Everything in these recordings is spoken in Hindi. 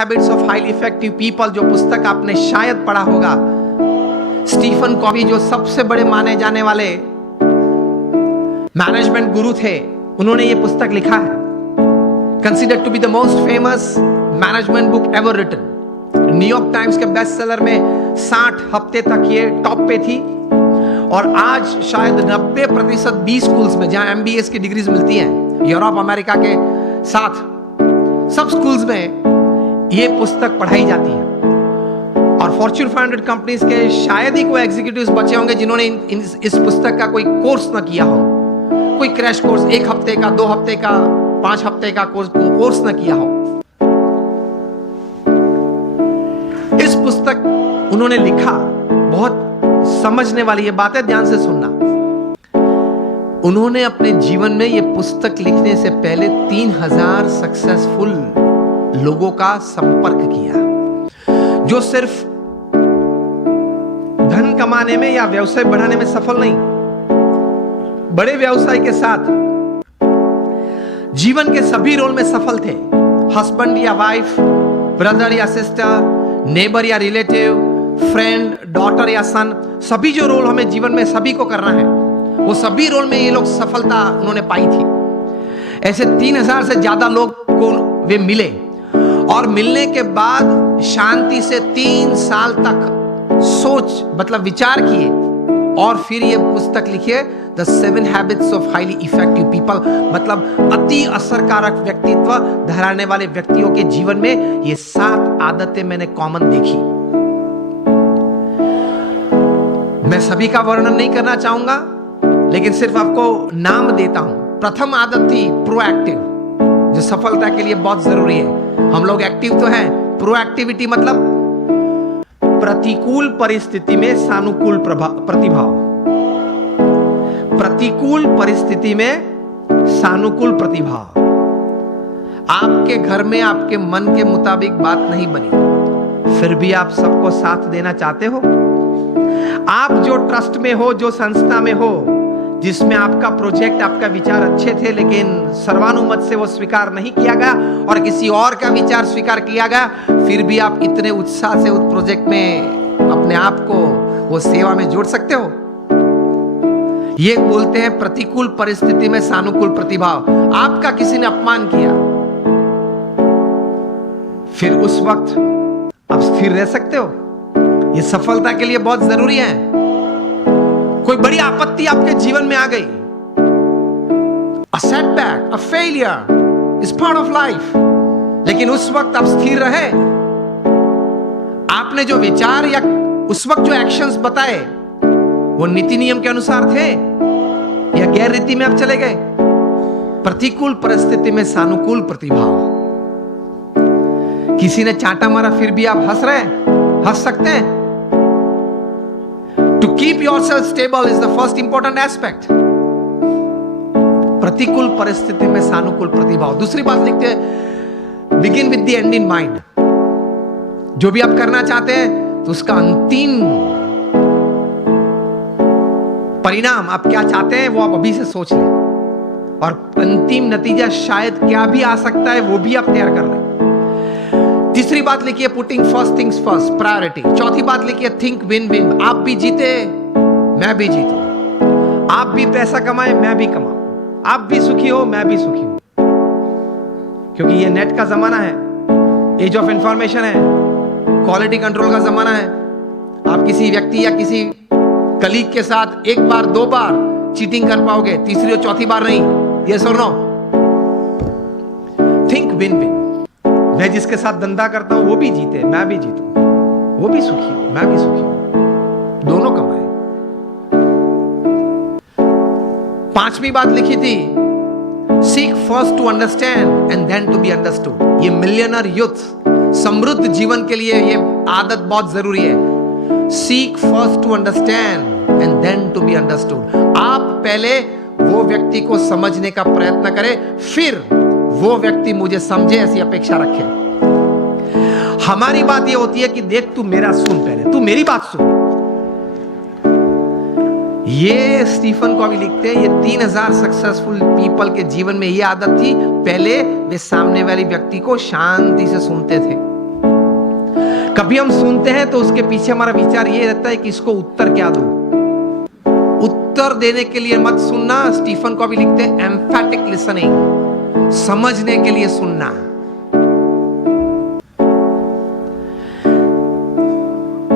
Habits of highly effective people, जो पुस्तक आपने शायद पढ़ा होगा, स्टीफन कॉवी जो सबसे बड़े माने जाने वाले मैनेजमेंट गुरु थे, उन्होंने ये पुस्तक लिखा है। Considered to be the most famous management book ever written. New York times के बेस्ट सेलर में 60 हफ्ते तक ये टॉप पे थी और आज शायद 90% बी स्कूल्स में, जहां MBA की डिग्रीज मिलती हैं यूरोप अमेरिका के साथ, सब स्कूल्स में ये पुस्तक पढ़ाई जाती है। और फॉर्च्यून 500 कंपनीज के शायद ही कोई एग्जीक्यूटिव्स बचे होंगे जिन्होंने इस पुस्तक का कोई कोर्स ना किया हो, कोई क्रैश कोर्स, 1 हफ्ते का, 2 हफ्ते का, 5 हफ्ते का कोर्स ना किया हो। इस पुस्तक उन्होंने लिखा, बहुत समझने वाली ये बात है, ध्यान से सुनना। उन्होंने अपने जीवन में ये पुस्तक लिखने से पहले 3000 सक्सेसफुल लोगों का संपर्क किया, जो सिर्फ धन कमाने में या व्यवसाय बढ़ाने में सफल नहीं, बड़े व्यवसाय के साथ जीवन के सभी रोल में सफल थे। हस्बैंड या वाइफ, ब्रदर या सिस्टर, नेबर या रिलेटिव, फ्रेंड, डॉटर या सन, सभी जो रोल हमें जीवन में सभी को करना है, वो सभी रोल में ये लोग सफलता उन्होंने पाई थी। ऐसे 3000 से ज्यादा लोग को वे मिले और मिलने के बाद शांति से 3 साल तक सोच मतलब विचार किए और फिर ये पुस्तक लिखिए, the 7 habits of highly effective people, मतलब अति असरकारक व्यक्तित्व धराने वाले व्यक्तियों के जीवन में ये 7 आदतें मैंने कॉमन देखी। मैं सभी का वर्णन नहीं करना चाहूंगा, लेकिन सिर्फ आपको नाम देता हूं। प्रथम आदत थी प्रोएक्टिव, जो सफलता के लिए बहुत जरूरी है। हम लोग एक्टिव तो हैं, प्रोएक्टिविटी मतलब प्रतिकूल परिस्थिति में सानुकूल प्रतिभाव। प्रतिकूल परिस्थिति में सानुकूल प्रतिभाव। आपके घर में आपके मन के मुताबिक बात नहीं बनी, फिर भी आप सबको साथ देना चाहते हो। आप जो ट्रस्ट में हो, जो संस्था में हो, जिसमें आपका प्रोजेक्ट, आपका विचार अच्छे थे, लेकिन सर्वानुमत से वो स्वीकार नहीं किया गया और किसी और का विचार स्वीकार किया गया, फिर भी आप इतने उत्साह से उस प्रोजेक्ट में अपने आप को वो सेवा में जोड़ सकते हो। ये बोलते हैं प्रतिकूल परिस्थिति में सानुकूल प्रतिभाव। आपका किसी ने अपमान किया, फिर उस वक्त आप स्थिर रह सकते हो। ये सफलता के लिए बहुत जरूरी है। कोई बड़ी आपत्ति आपके जीवन में आ गई, a setback, a failure is part of life, लेकिन उस वक्त आप स्थिर रहे। आपने जो विचार या उस वक्त जो एक्शंस बताए वो नीति नियम के अनुसार थे या गैर रीति में आप चले गए। प्रतिकूल परिस्थिति में सानुकूल प्रतिभाव। किसी ने चांटा मारा, फिर भी आप हंस रहे, हंस सकते हैं। To keep yourself stable is the first important aspect. प्रतिकूल परिस्थिति में सानुकूल प्रतिभाव। दूसरी बात लिखते हैं, begin with the end in mind. जो भी आप करना चाहते हैं तो उसका अंतिम परिणाम आप क्या चाहते हैं वो आप अभी से सोच लें, और अंतिम नतीजा शायद क्या भी आ सकता है वो भी आप तैयार कर लें। तीसरी बात लिखिए, putting first things first, priority. चौथी बात लिखिए, थिंक विन विन। आप भी जीते, मैं भी जीतूं। आप भी पैसा कमाए, मैं भी कमाऊं। आप भी सुखी हो, मैं भी सुखी हूं। क्योंकि ये नेट का जमाना है, एज ऑफ इंफॉर्मेशन है, क्वालिटी कंट्रोल का जमाना है। आप किसी व्यक्ति या किसी कलीग के साथ 1 बार 2 बार चीटिंग कर पाओगे, तीसरी और चौथी बार नहीं। यस और नो? Think win win. मैं जिसके साथ धंधा करता हूं वो भी जीते, मैं भी जीतूं। वो भी सुखी हो, मैं भी सुखी हूं, दोनों कमाए। 5वीं बात लिखी थी, seek first to understand and then to be understood. ये मिलियनर यूथ समृद्ध जीवन के लिए ये आदत बहुत जरूरी है। Seek first to understand and then to be understood. आप पहले वो व्यक्ति को समझने का प्रयत्न करें, फिर वो व्यक्ति मुझे समझे, ऐसी अपेक्षा रखे। हमारी बात ये होती है कि देख तू मेरा सुन, पहले तू मेरी बात सुन। ये स्टीफन कॉवी लिखते हैं, ये 3000 सक्सेसफुल पीपल के जीवन में ये आदत थी, पहले वे सामने वाली व्यक्ति को शांति से सुनते थे। भी हम सुनते हैं तो उसके पीछे हमारा विचार ये रहता है कि इसको उत्तर क्या दूं। उत्तर देने के लिए मत सुनना। स्टीफन कॉवी लिखते हैं एम्फैटिक लिसनिंग, समझने के लिए सुनना।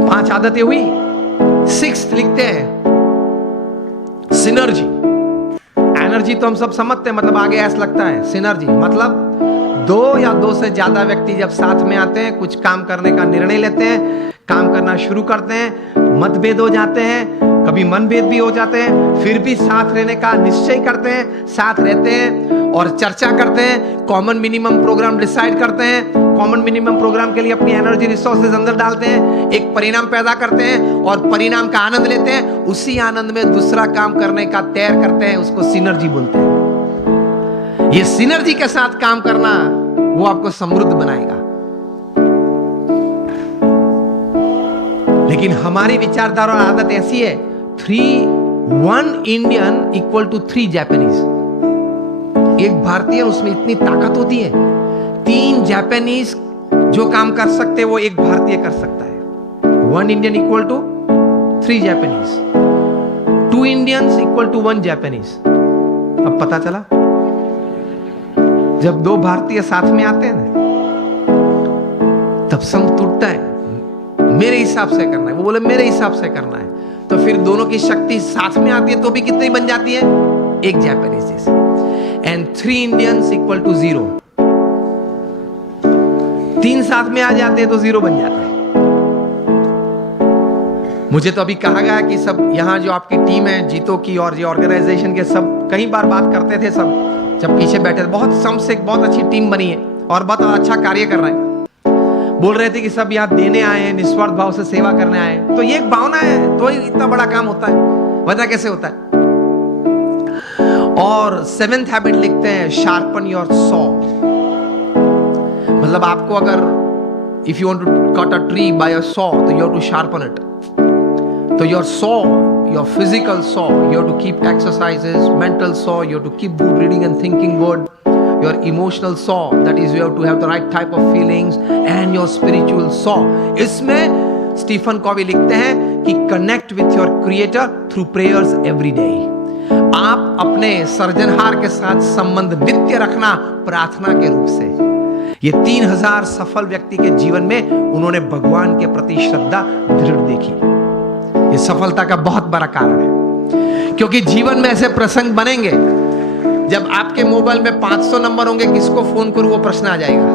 पांच आदतें हुई। सिक्स्थ लिखते हैं सिनर्जी। एनर्जी तो हम सब समझते हैं, मतलब आगे ऐसा लगता है। सिनर्जी मतलब दो या दो से ज्यादा व्यक्ति जब साथ में आते हैं, कुछ काम करने का निर्णय लेते हैं, काम करना शुरू करते हैं, मतभेद हो जाते हैं, कभी मनभेद भी हो जाते हैं, फिर भी साथ रहने का निश्चय करते हैं, साथ रहते हैं और चर्चा करते हैं, कॉमन मिनिमम प्रोग्राम डिसाइड करते हैं, कॉमन मिनिमम प्रोग्राम के लिए अपनी एनर्जी रिसोर्सेज अंदर डालते हैं, एक परिणाम पैदा करते हैं और परिणाम का आनंद लेते हैं। उसी आनंद में दूसरा काम करने का तैयार करते हैं, उसको सिनर्जी बोलते हैं। ये सिनर्जी के साथ काम करना वो आपको समृद्ध बनाएगा। लेकिन हमारी विचारधारा और आदत ऐसी है, 1 इंडियन इक्वल टू 3 जापानीज। एक भारतीय, उसमें इतनी ताकत होती है, 3 जापानीज जो काम कर सकते हैं वो एक भारतीय कर सकता है। 1 Indian equal to 3 Japanese, 2 Indians equal to 1 Japanese. अब पता चला, जब 2 भारतीय साथ में आते हैं ना, तब संग टूटता है। मेरे हिसाब से करना है, वो बोले मेरे हिसाब से करना है, तो फिर दोनों की शक्ति साथ में आती है तो भी कितनी बन जाती है, एक जापानीज जैसे। And 3 Indians equal to 0। 3 साथ में आ जाते हैं तो 0 बन जाता है। मुझे तो अभी कहा गया कि सब यहाँ जो आपकी टीम है जीतो की और ये ऑर्गेनाइजेशन के, सब कई बार बात करते थे, सब जब पीछे बैठे, बहुत सम से बहुत अच्छी टीम बनी है और बहुत अच्छा कार्य कर रहा है। बोल रहे थे कि सब यहाँ देने आए हैं, निस्वार्थ भाव से सेवा करने आए हैं। तो ये एक भावना है तो ही इतना बड़ा काम होता है, वजह कैसे होता है। और 7th हैबिट लिखते हैं शार्पन योर सॉ। मतलब आपको अगर if you want to cut a tree by a saw तो you have to sharpen it. तो your saw, your physical saw, you have to keep exercises, mental saw, you have to keep good reading and thinking good. Your emotional saw, that is you have to have the right type of feelings, and your spiritual saw. इसमें स्टीफन कॉवी लिखते हैं कि connect with your creator through prayers every day. आप अपने सर्जनहार के साथ संबंध नित्य रखना प्रार्थना के रूप से। ये 3000 सफल व्यक्ति के जीवन में उन्होंने भगवान के प्रति श्रद्धा दृढ़ देखी। ये सफलता का बहुत बड़ा कारण है, क्योंकि जीवन में ऐसे प्रसंग बनेंगे जब आपके मोबाइल में 500 नंबर होंगे, किसको फोन करूं वो प्रश्न आ जाएगा।